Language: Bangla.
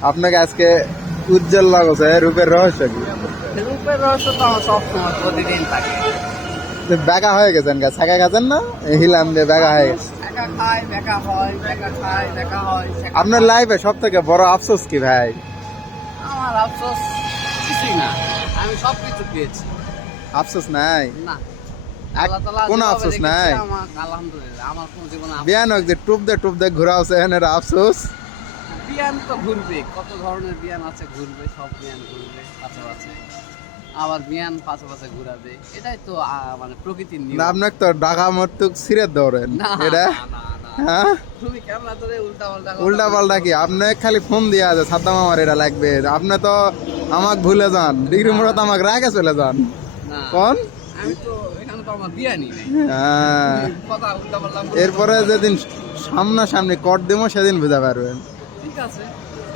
আপনাকে আজকে উজ্জ্বল লাগছে রূপের রহস্য কি? রূপের রহস্য তো আমার সবসময় প্রতিদিন থাকে। বেকা হয়ে গেছেন গা, ছাকা গেছেন না হিলাম দিয়ে বেকা হয়ে গেছে। একা খায় বেকা হয়, বেকা খায় বেকা হয়। আপনার লাইফে সব থেকে বড় আফসোস কি ভাই? আমার আফসোস কিছুই না, আমি সবকিছু পেয়েছি। আফসোস নাই? না, এক- আল্লাহ তাআলা কোনো যেভাবে আফসোস রেখেছে নাই? আমাকে, আলহামদুলিল্লাহ আমার কোনো জীবনে বিয়ান হোক যে টুপ দে ঘুরাওছে এখানে আফসোস। বিয়ান তো ঘুরবে, কত ধরনের বিয়ান আছে, ঘুরবে, সব বিয়ান ঘুরবে পাশে পাশে, আবার বিয়ান পাশে পাশে ঘুরাবে, এটাই তো মানে প্রকৃতির নিয়ম। না আপনাকে তো ডাকা মর্তুক ছিঁড়ে দৌড়েন না এটা। না, না, না। হ্যাঁ তুমি ক্যামেরা ধরে উল্টা পাল্টা উল্টা পাল্টা কি? আপনি খালি ফোন দিয়ে আছে সাদ্দাম আমার এটা লাগবে, আপনি তো আমাকে ভুলে যান, ডিগ্রি মোড়াতে আমাকে রাগে চলে যান না, কোন। আমি তো এখানে তো আমার বিয়ানই নেই, হ্যাঁ কথা উল্টা পাল্টা এরপরে যেদিন সামনাসামনি কট দেবো সেদিন বুঝতে পারবেন। ঠিক আছে।